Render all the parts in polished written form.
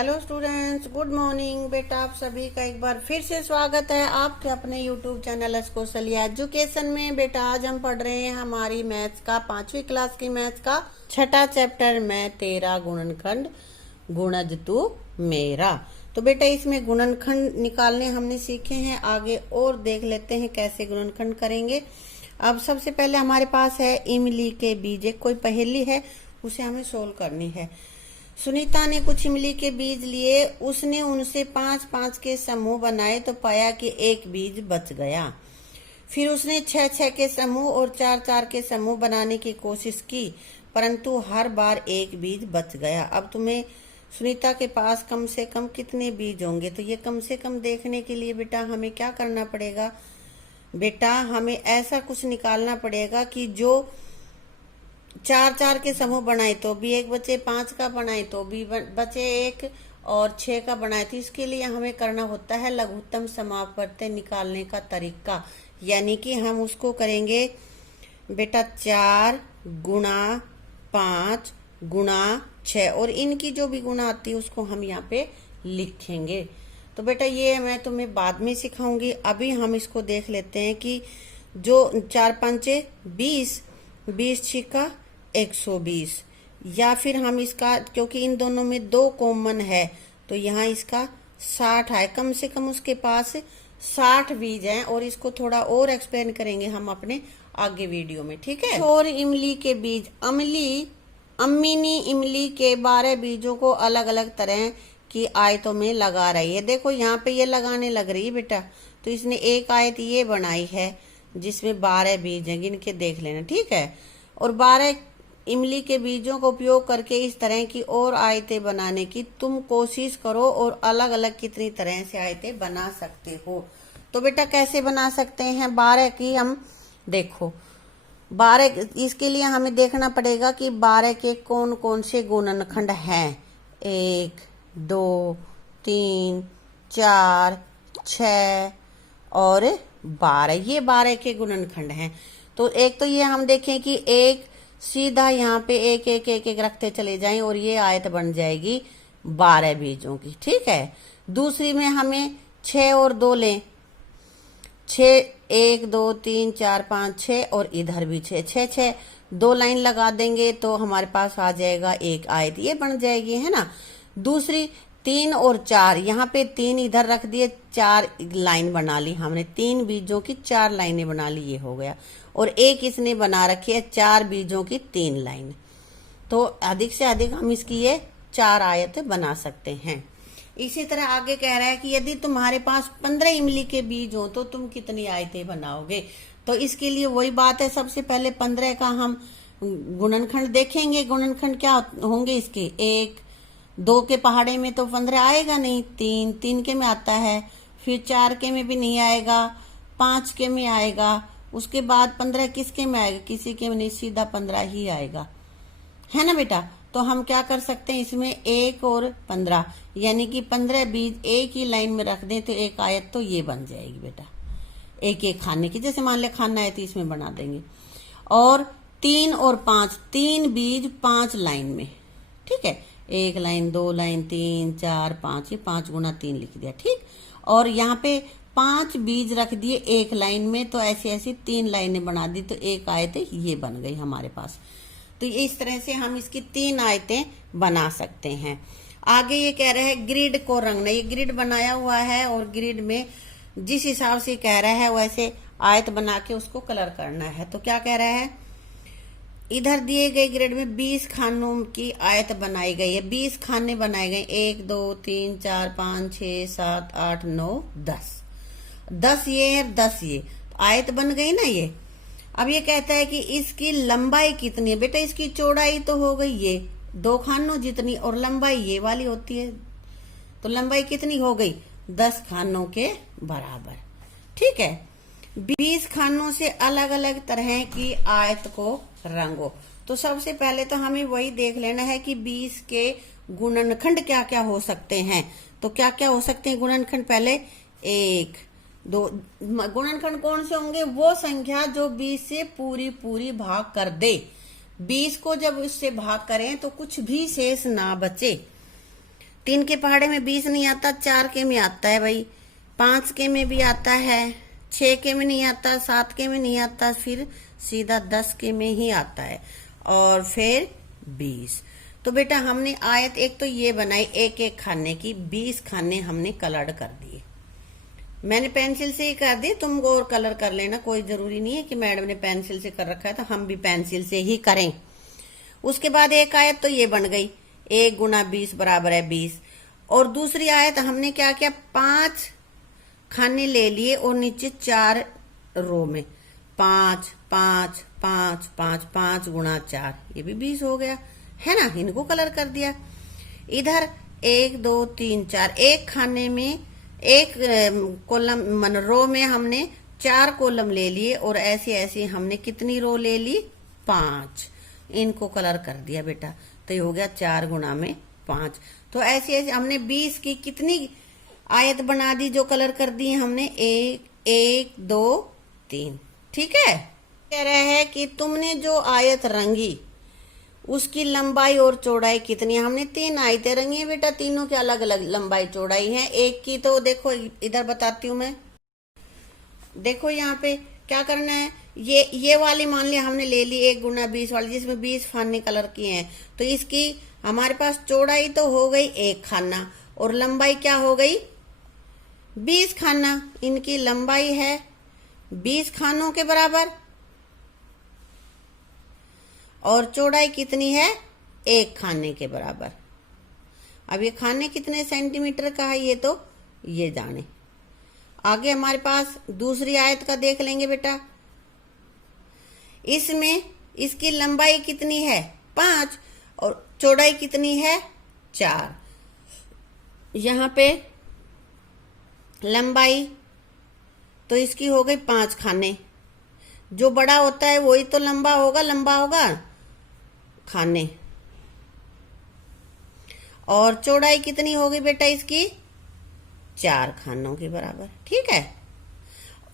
Hello students, good morning. बेटा आप सभी का एक बार फिर से स्वागत है आपके अपने यूट्यूब चैनल कौशल्या एजुकेशन में। बेटा आज हम पढ़ रहे हैं हमारी मैथ्स का 5वीं क्लास की मैथ्स का 6ठा चैप्टर में 13 गुणनखंड गुणज तू मेरा। तो बेटा इसमें गुणनखंड निकालने हमने सीखे हैं, आगे और देख लेते हैं कैसे गुणनखंड करेंगे। अब सबसे पहले हमारे पास है इमली के बीज, एक कोई पहेली है उसे हमें सोल्व करनी है। सुनीता ने कुछ इमली के बीज लिए, उसने उनसे 5-5 के समूह बनाए तो पाया कि एक बीज बच गया। फिर उसने 6-6 के समूह और 4-4 के समूह बनाने की कोशिश की, परंतु हर बार एक बीज बच गया। अब तुम्हें सुनीता के पास कम से कम कितने बीज होंगे, तो ये कम से कम देखने के लिए बेटा हमें क्या करना पड़ेगा। बेटा हमें ऐसा कुछ निकालना पड़ेगा कि जो 4-4 के समूह बनाए तो भी एक बचे, 5 का बनाए तो भी बचे एक, और 6 का बनाए। तो इसके लिए हमें करना होता है लघुत्तम समापवर्ती निकालने का तरीका, यानी कि हम उसको करेंगे बेटा 4 गुणा 5 गुणा 6, और इनकी जो भी गुणा आती है उसको हम यहाँ पे लिखेंगे। तो बेटा ये मैं तुम्हें बाद में सिखाऊंगी, अभी हम इसको देख लेते हैं कि जो 4-5 20, 20 छिका 120, या फिर हम इसका, क्योंकि इन दोनों में 2 कॉमन है तो यहाँ इसका 60 है। कम से कम उसके पास 60 बीज हैं, और इसको थोड़ा और एक्सप्लेन करेंगे हम अपने आगे वीडियो में, ठीक है। और इमली के बीज, अम्मी ने इमली के 12 बीजों को अलग अलग तरह की आयतों में लगा रही है। देखो यहाँ पे ये लगाने लग रही है बेटा, तो इसने एक आयत ये बनाई है जिसमें 12 बीज हैं, गिन के देख लेना, ठीक है। और 12 इमली के बीजों का उपयोग करके इस तरह की और आयतें बनाने की तुम कोशिश करो, और अलग अलग कितनी तरह से आयतें बना सकते हो। तो बेटा कैसे बना सकते हैं 12 की, हम देखो 12, इसके लिए हमें देखना पड़ेगा कि 12 के कौन कौन से गुणनखंड हैं। 1 2 3 4 6 और 12, ये 12 के गुणनखंड हैं। तो एक तो ये हम देखें कि एक सीधा यहाँ पे एक एक एक एक रखते चले जाएं और ये आयत बन जाएगी 12 बीजों की, ठीक है। दूसरी में हमें 6 और 2 लें, 6 1 2 3 4 5 6, और इधर भी 6 2 लाइन लगा देंगे तो हमारे पास आ जाएगा एक आयत, ये बन जाएगी, है ना। दूसरी 3 और 4, यहाँ पे 3 इधर रख दिए, 4 लाइन बना ली हमने, 3 बीजों की 4 लाइनें बना ली, ये हो गया। और एक इसने बना रखी है 4 बीजों की 3 लाइन। तो अधिक से अधिक हम इसकी ये 4 आयत बना सकते हैं। इसी तरह आगे कह रहा है कि यदि तुम्हारे पास 15 इमली के बीज हो तो तुम कितनी आयतें बनाओगे। तो इसके लिए वही बात है, सबसे पहले 15 का हम गुणनखंड देखेंगे। गुणनखंड क्या होंगे इसके, 1 2 के पहाड़े में तो 15 आएगा नहीं, 3 के में आता है, फिर 4 के में भी नहीं आएगा, 5 के में आएगा, उसके बाद 15 किसके में आएगा, किसी के में नहीं, सीधा 15 ही आएगा, है ना बेटा। तो हम क्या कर सकते हैं इसमें 1 और 15, यानी कि 15 बीज एक ही लाइन में रख दें तो एक आयत तो ये बन जाएगी बेटा, एक एक खाने की, जैसे मान ले खाना है तो इसमें बना देंगे। और 3 और 5, 3 बीज 5 लाइन में, ठीक है, 1 लाइन 2 लाइन 3 4 5, ये 5 गुना 3 लिख दिया, ठीक। और यहाँ पे 5 बीज रख दिए एक लाइन में, तो ऐसी ऐसी 3 लाइनें बना दी तो एक आयत ये बन गई हमारे पास। तो इस तरह से हम इसकी 3 आयतें बना सकते हैं। आगे ये कह रहे हैं ग्रिड को रंगना, ये ग्रिड बनाया हुआ है और ग्रिड में जिस हिसाब से कह रहा है वैसे आयत बना के उसको कलर करना है। तो क्या कह रहा है, इधर दिए गए ग्रिड में 20 खानों की आयत बनाई गई है, 20 खाने बनाए गए, 1 2 3 4 5 6 7 8 9 10 ये है, 10 ये आयत बन गई ना ये। अब ये कहता है कि इसकी लंबाई कितनी है। बेटा इसकी चौड़ाई तो हो गई ये 2 खानों जितनी, और लंबाई ये वाली होती है, तो लंबाई कितनी हो गई, 10 खानों के बराबर, ठीक है। 20 खानों से अलग अलग तरह की आयत को रंगो। तो सबसे पहले तो हमें वही देख लेना है कि 20 के गुणनखंड क्या क्या हो सकते हैं। तो क्या क्या हो सकते हैं गुणनखंड, पहले 1 2, गुणनखंड कौन से होंगे, वो संख्या जो 20 से पूरी भाग कर दे। 20 को जब उससे भाग करें तो कुछ भी शेष ना बचे, 3 के पहाड़े में 20 नहीं आता, 4 के में आता है भाई, 5 के में भी आता है, 6 के में नहीं आता, 7 के में नहीं आता, फिर सीधा 10 के में ही आता है, और फिर 20। तो बेटा हमने आयत एक तो ये बनाई एक एक खाने की, 20 खाने हमने कलर्ड कर दिए। मैंने पेंसिल से ही कर दी, तुम और कलर कर लेना, कोई जरूरी नहीं है कि मैडम ने पेंसिल से कर रखा है तो हम भी पेंसिल से ही करें। उसके बाद एक आयत तो ये बन गई, 1 गुना 20 बराबर है 20। और दूसरी आयत हमने क्या किया, 5 खाने ले लिए और नीचे 4 रो में 5 5 5 5 5 गुना 4, ये भी 20 हो गया है ना, इनको कलर कर दिया। इधर 1 2 3 4, एक खाने में एक कॉलम मन रो में हमने 4 कॉलम ले लिए और ऐसे ऐसे हमने कितनी रो ले ली, 5, इनको कलर कर दिया बेटा। तो ये हो गया 4 गुना में 5। तो ऐसे ऐसे हमने 20 की कितनी आयत बना दी जो कलर कर दी हमने, 1 1 2 3। ठीक है, कह रहा है कि तुमने जो आयत रंगी उसकी लंबाई और चौड़ाई कितनी है। हमने 3 आयतें रंगी है बेटा, तीनों की अलग अलग लंबाई चौड़ाई है। एक की तो देखो इधर बताती हूं मैं, देखो यहाँ पे क्या करना है, ये वाली मान लिया हमने ले ली 1 गुना 20 वाली, जिसमें 20 खाने कलर किए हैं। तो इसकी हमारे पास चौड़ाई तो हो गई 1 खाना और लंबाई क्या हो गई, 20 खाना। इनकी लंबाई है 20 खानों के बराबर और चौड़ाई कितनी है, 1 खाने के बराबर। अब ये खाने कितने सेंटीमीटर का है ये तो ये जाने। आगे हमारे पास दूसरी आयत का देख लेंगे बेटा, इसमें इसकी लंबाई कितनी है 5 और चौड़ाई कितनी है 4। यहां पे लंबाई तो इसकी हो गई 5 खाने, जो बड़ा होता है वही तो लंबा होगा खाने। और चौड़ाई कितनी होगी बेटा इसकी, 4 खानों के बराबर। ठीक है,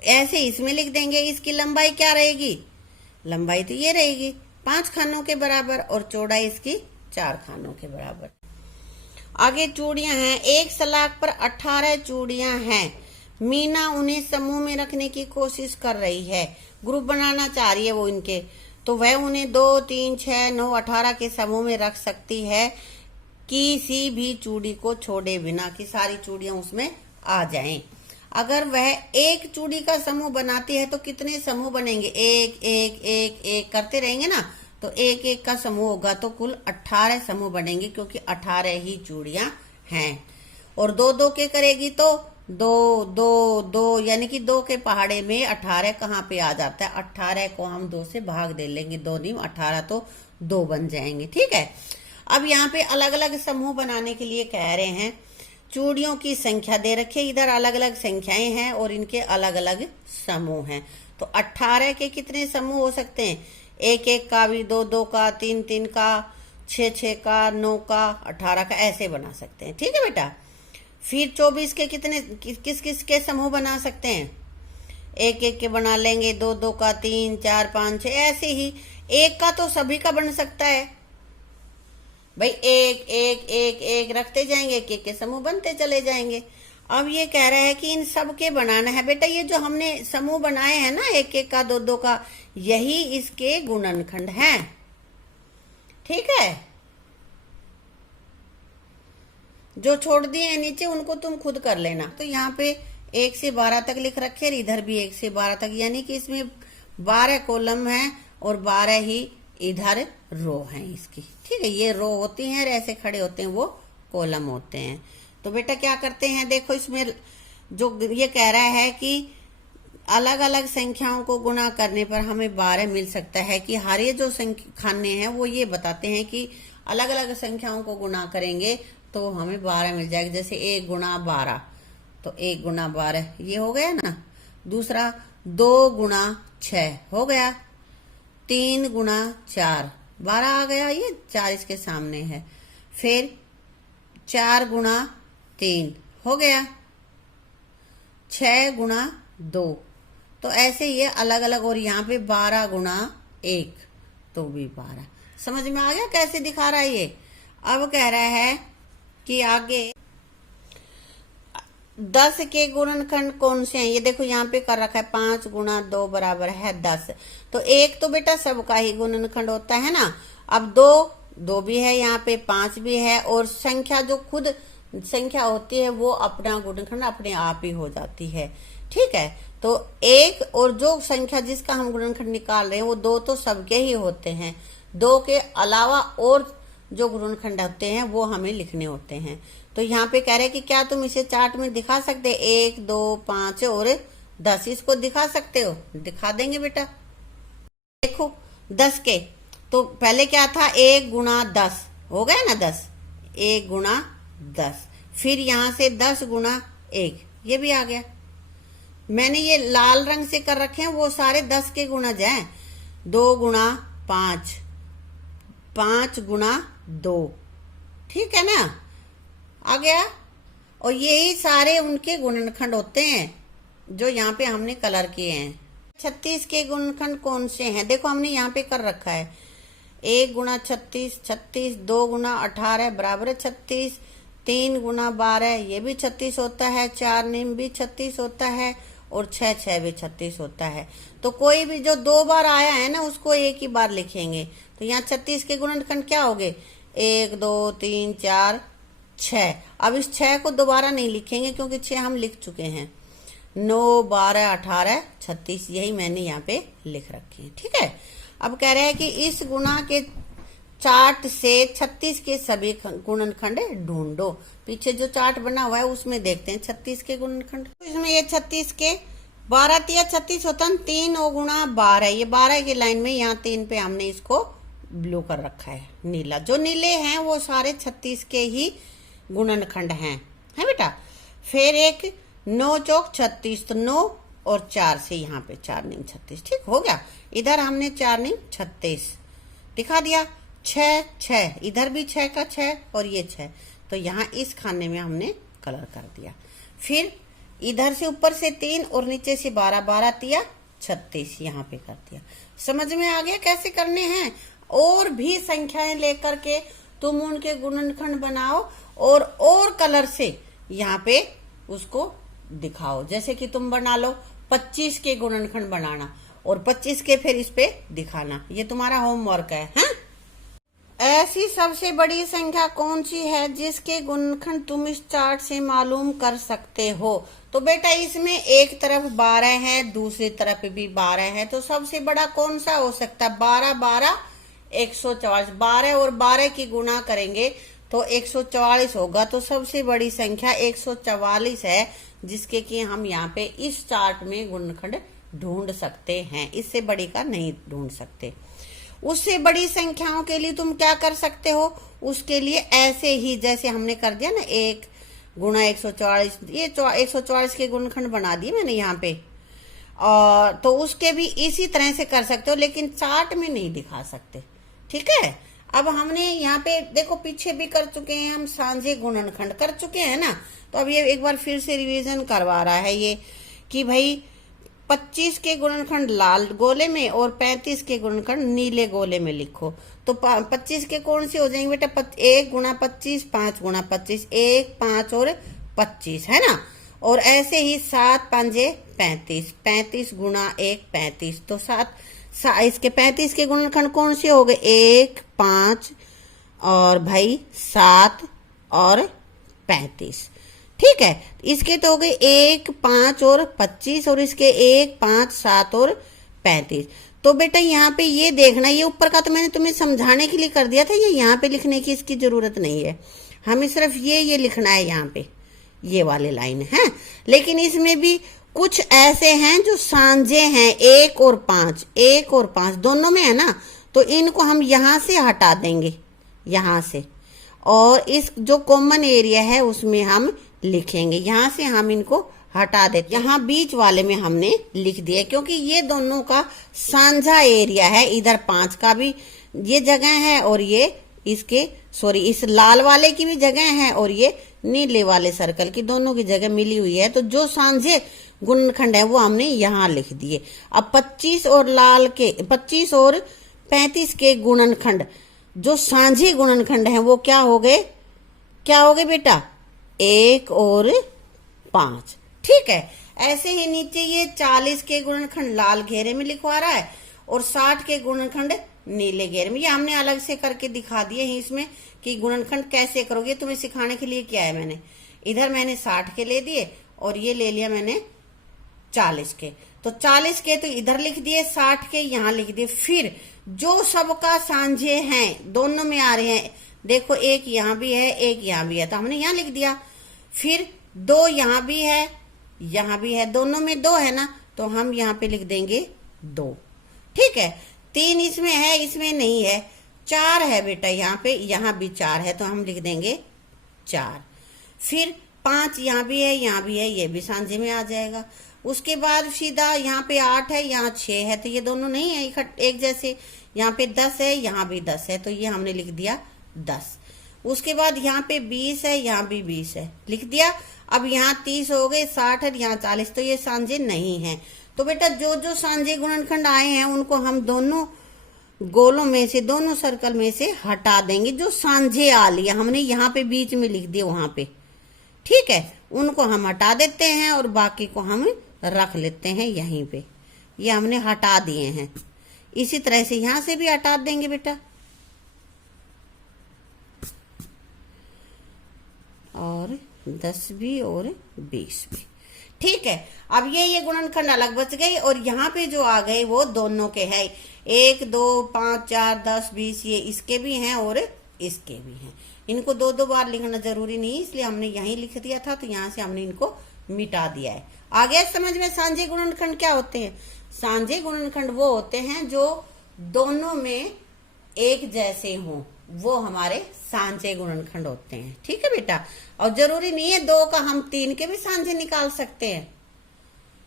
ऐसे इसमें लिख देंगे, इसकी लंबाई क्या रहेगी, लंबाई तो ये रहेगी 5 खानों के बराबर और चौड़ाई इसकी 4 खानों के बराबर। आगे चूड़ियां हैं, एक सलाख पर 18 चूड़ियां हैं। मीना उन्हें समूह में रखने की कोशिश कर रही है, ग्रुप बनाना चाह रही है वो इनके, तो वह उन्हें 2 3 6 9 18 के समूह में रख सकती है, किसी भी चूड़ी को छोड़े बिना, कि सारी चूड़ियां उसमें आ जाएं। अगर वह एक चूड़ी का समूह बनाती है तो कितने समूह बनेंगे, 1 1 1 1 करते रहेंगे ना, तो 1 1 का समूह होगा तो कुल 18 समूह बनेंगे, क्योंकि 18 ही चूड़ियां हैं। और 2 2 के करेगी तो 2 2 2, यानी कि 2 के पहाड़े में 18 कहाँ पे आ जाता है, 18 को हम 2 से भाग दे लेंगे, 2 नहीं 18 तो 2 बन जाएंगे। ठीक है, अब यहाँ पे अलग अलग समूह बनाने के लिए कह रहे हैं, चूड़ियों की संख्या दे रखी है, इधर अलग अलग संख्याएं हैं और इनके अलग अलग समूह हैं। तो 18 के कितने समूह हो सकते हैं, 1 1 का भी, 2 2 का, 3 3 का, 6 6 का, 9 का, 18 का, ऐसे बना सकते हैं। ठीक है बेटा, फिर 24 के कितने किस किस के समूह बना सकते हैं, 1 1 के बना लेंगे, 2 2 का, 3 4 5 6, ऐसे ही 1 का तो सभी का बन सकता है भाई, 1 1 1 1 रखते जाएंगे, 1 1 के समूह बनते चले जाएंगे। अब ये कह रहा है कि इन सब के बनाना है बेटा, ये जो हमने समूह बनाए हैं ना 1 1 का, 2 2 का, यही इसके गुणनखंड हैं। ठीक है, जो छोड़ दिए हैं नीचे उनको तुम खुद कर लेना। तो यहाँ पे 1 से 12 तक लिख रखे, इधर भी 1 से 12 तक, यानी कि इसमें 12 कॉलम हैं और 12 ही इधर रो हैं इसकी। ठीक है, ये रो होती हैं और ऐसे खड़े होते हैं वो कॉलम होते हैं। तो बेटा क्या करते हैं, देखो इसमें जो ये कह रहा है कि अलग अलग संख्याओं को गुणा करने पर हमें 12 मिल सकता है, कि हर ये जो खाने हैं वो ये बताते हैं कि अलग अलग संख्याओं को गुणा करेंगे तो हमें 12 मिल जाएगा। जैसे 1 गुना 12, तो 1 गुना 12 ये हो गया ना। दूसरा 2 गुना 6 हो गया, 3 गुना 4 12 आ गया, ये 4 इसके सामने है। फिर 4 गुना 3 हो गया, 6 गुना 2, तो ऐसे ये अलग अलग। और यहाँ पे 12 गुना 1 तो भी 12। समझ में आ गया कैसे दिखा रहा है ये। अब कह रहा है कि आगे 10 के गुणनखंड कौन से हैं। ये देखो यहाँ पे कर रखा है 5 गुणा 2 बराबर है 10। तो एक तो बेटा सबका ही गुणनखंड होता है ना। अब 2 भी है यहाँ पे, 5 भी है, और संख्या जो खुद संख्या होती है वो अपना गुणनखंड अपने आप ही हो जाती है। ठीक है, तो एक और जो संख्या जिसका हम गुणनखंड निकाल रहे हैं वो 2 तो सबके ही होते हैं। 2 के अलावा और जो गुणनखंड होते हैं वो हमें लिखने होते हैं। तो यहाँ पे कह रहे हैं कि क्या तुम इसे चार्ट में दिखा सकते, 1 2 5 और 10, इसको दिखा सकते हो? दिखा देंगे बेटा। देखो 10 के तो पहले क्या था, 1 गुणा 10 हो गया ना, 10 1 गुणा 10, फिर यहां से 10 गुणा 1 ये भी आ गया। मैंने ये लाल रंग से कर रखे हैं वो सारे 10 के गुणज हैं। 2 गुणा 5, 5 गुणा 2, ठीक है ना, आ गया। और यही सारे उनके गुणनखंड होते हैं जो यहाँ पे हमने कलर किए हैं। 36 के गुणनखंड कौन से हैं, देखो हमने यहाँ पे कर रखा है 1 गुणा 36 36, 2 गुणा 18 बराबर है 36, 3 गुणा 12 ये भी 36 होता है, 4 निम भी 36 होता है, और 6 भी 36 होता है। तो कोई भी जो 2 बार आया है ना उसको एक ही बार लिखेंगे। तो यहाँ 36 के गुणनखंड क्या हो गए, 1 2 3 4 6। अब इस 6 को दोबारा नहीं लिखेंगे क्योंकि 6 हम लिख चुके हैं। 9 12 18 36 यही मैंने यहाँ पे लिख रखी है। ठीक है, अब कह रहे हैं कि इस गुणा के चार्ट से 36 के सभी गुणनखंड ढूंढो। पीछे जो चार्ट बना हुआ है उसमें देखते हैं 36 के गुणनखंड। तो इसमें ये 36 के 12 तिया 36 होता है, 3 गुणा 12, ये 12 की लाइन में यहाँ 3 पे हमने इसको ब्लू कर रखा है नीला। जो नीले हैं वो सारे 36 के ही गुणनखंड हैं, है बेटा। फिर एक 9 चौक 36, तो 9 और 4 से यहाँ पे 4 निम 36, ठीक हो गया। इधर हमने 4 निम 36 दिखा दिया। 6 6 इधर भी 6 का 6 और ये 6, तो यहाँ इस खाने में हमने कलर कर दिया। फिर इधर से ऊपर से 3 और नीचे से 12 12 तिया 36 यहाँ पे कर दिया। समझ में आ गया कैसे करने हैं। और भी संख्याएं लेकर के तुम उनके गुणनखंड बनाओ और कलर से यहाँ पे उसको दिखाओ। जैसे कि तुम बना लो 25 के गुणनखंड बनाना और 25 के फिर इस पे दिखाना, ये तुम्हारा होमवर्क है, हैं? ऐसी सबसे बड़ी संख्या कौन सी है जिसके गुणनखंड तुम इस चार्ट से मालूम कर सकते हो। तो बेटा इसमें एक तरफ 12 है, दूसरी तरफ भी 12 है, तो सबसे बड़ा कौन सा हो सकता है, 12 12 144, 12 और 12 की गुणा करेंगे तो 144 होगा। तो सबसे बड़ी संख्या 144 है जिसके कि हम यहाँ पे इस चार्ट में गुणनखंड ढूंढ सकते हैं, इससे बड़ी का नहीं ढूंढ सकते। उससे बड़ी संख्याओं के लिए तुम क्या कर सकते हो, उसके लिए ऐसे ही जैसे हमने कर दिया ना 1 गुणा 144, ये 144 के गुणनखंड बना दिए मैंने यहाँ पे। और तो उसके भी इसी तरह से कर सकते हो, लेकिन चार्ट में नहीं दिखा सकते। ठीक है, अब हमने यहाँ पे देखो पीछे भी कर चुके हैं, हम सांझे गुणनखंड कर चुके हैं ना। तो अब ये एक बार फिर से रिवीजन करवा रहा है ये कि भाई 25 के गुणनखंड लाल गोले में और 35 के गुणनखंड नीले गोले में लिखो। तो 25 के कौन से हो जाएंगे बेटा, 1 गुणा 25, 5 गुणा 25, 1 5 और 25, है ना। और ऐसे ही 7 5 35, 35 गुणा 1 35, तो 7 इसके 35 के गुणनखंड कौन से हो गए, 1 5 और भाई 7 और 35। ठीक है, इसके तो हो गए 1 5 और 25, और इसके 1 5 7 और 35। तो बेटा यहाँ पे ये देखना, ये ऊपर का तो मैंने तुम्हें समझाने के लिए कर दिया था, ये यहाँ पे लिखने की इसकी जरूरत नहीं है, हमें सिर्फ ये लिखना है यहाँ पे, ये वाले लाइन है। लेकिन इसमें भी कुछ ऐसे हैं जो सांझे हैं, 1 और 5 दोनों में है ना, तो इनको हम यहाँ से हटा देंगे, यहाँ से, और इस जो कॉमन एरिया है उसमें हम लिखेंगे, यहाँ से हम इनको हटा देते। यहाँ बीच वाले में हमने लिख दिया क्योंकि ये दोनों का साझा एरिया है, इधर 5 का भी ये जगह है और ये इसके इस लाल वाले की भी जगह है और ये नीले वाले सर्कल की दोनों की जगह मिली हुई है। तो जो सांझे गुणनखंड है वो हमने यहाँ लिख दिए। अब 25 और 35 के गुणनखंड जो सांझे गुणनखंड हैं वो क्या हो गए, क्या हो गए बेटा, 1 और 5। ठीक है, ऐसे ही नीचे ये 40 के गुणनखंड लाल घेरे में लिखवा रहा है और 60 के गुणनखंड नीले घेरे में। ये हमने अलग से करके दिखा दिए हैं इसमें कि गुणनखंड कैसे करोगे, तुम्हें सिखाने के लिए क्या है। मैंने इधर 60 के ले दिए और ये ले लिया मैंने 40 के। तो 40 के तो इधर लिख दिए, 60 के यहां लिख दिए। फिर जो सबका सांझे हैं दोनों में आ रहे हैं, देखो एक यहां भी है एक यहां भी है, तो हमने यहां लिख दिया। फिर 2 यहां भी है यहां भी है, दोनों में 2 है ना, तो हम यहां पे लिख देंगे 2। ठीक है, 3 इसमें है इसमें नहीं है, 4 है बेटा यहाँ पे, यहां भी 4 है तो हम लिख देंगे 4। फिर 5 यहाँ भी है यहाँ भी है, ये भी सांझे में आ जाएगा। उसके बाद सीधा यहाँ पे 8 है यहाँ 6 है, तो ये दोनों नहीं है एक जैसे। यहाँ पे 10 है यहाँ भी 10 है, तो ये हमने लिख दिया 10। उसके बाद यहाँ पे 20 है यहाँ भी 20 है, लिख दिया। अब यहाँ 30 हो गए, 60 है यहाँ 40, तो ये सांझे नहीं है। तो बेटा जो जो सांझे गुणनखंड आए हैं उनको हम दोनों गोलों में से, दोनों सर्कल में से हटा देंगे। जो सांझे आ लिया हमने यहाँ पे बीच में लिख दिया वहां पे, ठीक है, उनको हम हटा देते हैं और बाकी को हम रख लेते हैं यहीं पे। ये हमने हटा दिए हैं। इसी तरह से यहां से भी हटा देंगे बेटा, और 10 भी और 20 भी। ठीक है, अब ये गुणनखंड अलग बच गए और यहाँ पे जो आ गए वो दोनों के हैं। 1 2 5 4 10 20, ये इसके भी हैं और इसके भी हैं। इनको 2 बार लिखना जरूरी नहीं, इसलिए हमने यहीं लिख दिया था, तो यहाँ से हमने इनको मिटा दिया है। आ गया समझ में सांझे गुणनखंड क्या होते हैं। सांझे गुणनखंड वो होते हैं जो दोनों में एक जैसे हों, वो हमारे सांझे गुणनखंड होते हैं। ठीक है बेटा, और जरूरी नहीं है 2 का, हम 3 के भी सांझे निकाल सकते हैं।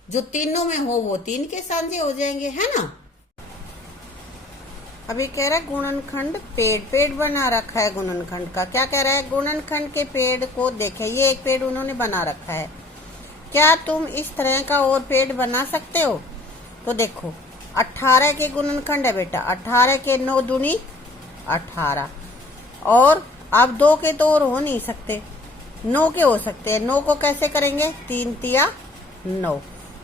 जो तीनों में हो वो 3 के सांझे हो जाएंगे, है ना। अभी कह रहा है गुणनखंड पेड़ बना रखा है। गुणनखंड का क्या कह रहा है, गुणनखंड के पेड़ को देखे, ये एक पेड़ उन्होंने बना रखा है, क्या तुम इस तरह का और पेड़ बना सकते हो। तो देखो 18 के गुणनखंड है बेटा, 18 के 9 दूनी 18, और अब 2 के तो और हो नहीं सकते, 9 के हो सकते हैं। 9 को कैसे करेंगे, 3 तिया 9,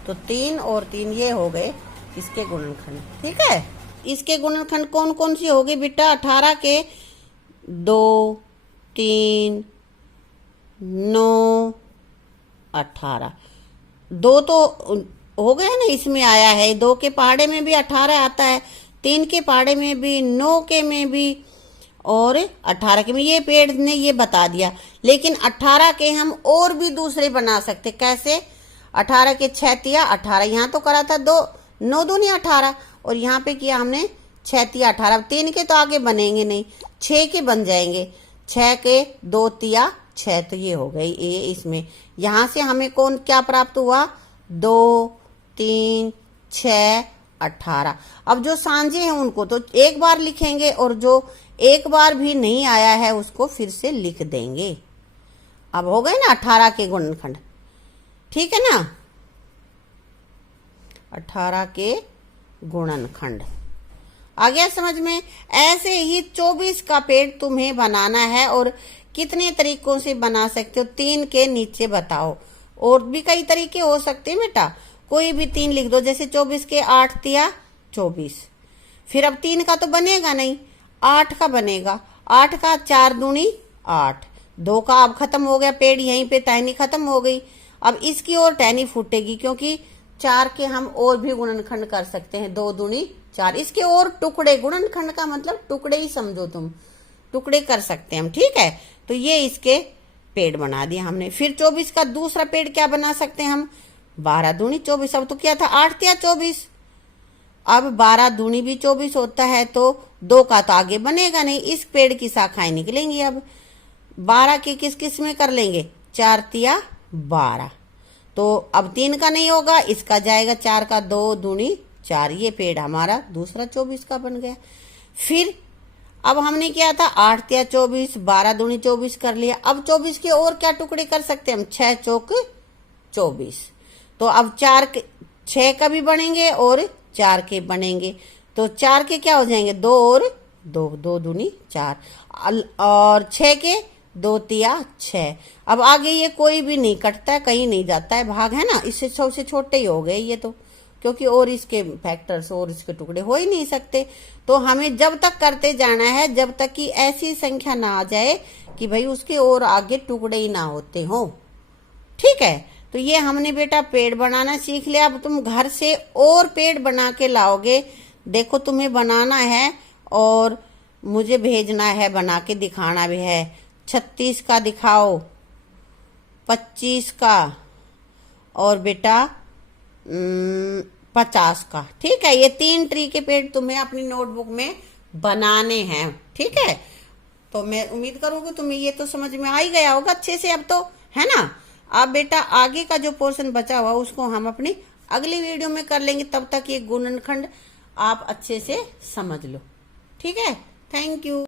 तो 3 और 3 ये हो गए इसके गुणनखंड। ठीक है, इसके गुणनखंड कौन कौन सी हो गई बेटा, 18 के 2 3 9 18, 2 तो हो गए ना, इसमें आया है। 2 के पहाड़े में भी 18 आता है, 3 के पहाड़े में भी, 9 के में भी और 18 के में। ये पेड़ ने ये बता दिया, लेकिन 18 के हम और भी दूसरे बना सकते। कैसे, 18 के 6 तिया 18, यहाँ तो करा था 2 9 दूनी 18, और यहाँ पे किया हमने 6 तिया 18। 3 के तो आगे बनेंगे नहीं, 6 के बन जाएंगे, 6 के 2 तिया 6, तो ये हो गई ये इसमें। यहाँ से हमें कौन क्या प्राप्त हुआ, 2 3 6 18। अब जो सांझे हैं उनको तो एक बार लिखेंगे, और जो एक बार भी नहीं आया है उसको फिर से लिख देंगे। अब हो गए ना 18 के गुणनखंड, ठीक है ना, 18 के गुणनखंड आ गया समझ में। ऐसे ही 24 का पेड़ तुम्हें बनाना है, और कितने तरीकों से बना सकते हो, 3 के नीचे बताओ। और भी कई तरीके हो सकते हैं बेटा, कोई भी 3 लिख दो, जैसे 24 के 8 तिया 24। फिर अब 3 का तो बनेगा नहीं, 8 का बनेगा, 8 का 4 दूनी 8, 2 का अब खत्म हो गया पेड़, यहीं पे टहनी खत्म हो गई। अब इसकी और टहनी फूटेगी, क्योंकि 4 के हम और भी गुणनखंड कर सकते हैं, 2 दूनी 4, इसके और टुकड़े, गुणनखंड का मतलब टुकड़े ही समझो तुम, टुकड़े कर सकते हैं हम। ठीक है, तो ये इसके पेड़ बना दिया हमने। फिर 24 का दूसरा पेड़ क्या बना सकते हैं हम, 12 दूनी 24। अब तो क्या था, 8 तिया 24, अब 12 दूनी भी 24 होता है, तो 2 का तो आगे बनेगा नहीं, इस पेड़ की शाखाएं निकलेंगी। अब 12 के किस किस में कर लेंगे, 4 तिया 12, तो अब 3 का नहीं होगा, इसका जाएगा 4 का 2 दूनी 4, ये पेड़ हमारा दूसरा 24 का बन गया। फिर अब हमने क्या था, 8 तिया 24, 12 दूनी 24 कर लिया। अब 24 के और क्या टुकड़े कर सकते हैं हम, 6 चौक 24, तो अब 6 का भी बनेंगे और 4 के बनेंगे, तो 4 के क्या हो जाएंगे, 2 और 2, 2 दूनी 4, और 6 के 2 तिया 6। अब आगे ये कोई भी नहीं कटता है, कहीं नहीं जाता है, भाग है ना, इससे सबसे छोटे ही हो गए ये तो, क्योंकि और इसके फैक्टर्स और इसके टुकड़े हो ही नहीं सकते। तो हमें जब तक करते जाना है जब तक कि ऐसी संख्या ना आ जाए कि भाई उसके और आगे टुकड़े ही ना होते हो। ठीक है, तो ये हमने बेटा पेड़ बनाना सीख लिया। अब तुम घर से और पेड़ बना के लाओगे। देखो तुम्हें बनाना है और मुझे भेजना है, बना के दिखाना भी है। 36 का दिखाओ, 25 का और बेटा 50 का। ठीक है, ये 3 ट्री के पेड़ तुम्हें अपनी नोटबुक में बनाने हैं। ठीक है, तो मैं उम्मीद करूंगी तुम्हें ये तो समझ में आ ही गया होगा अच्छे से अब तो, है ना। अब बेटा आगे का जो पोर्शन बचा हुआ उसको हम अपनी अगली वीडियो में कर लेंगे। तब तक ये गुणनखंड आप अच्छे से समझ लो। ठीक है, थैंक यू।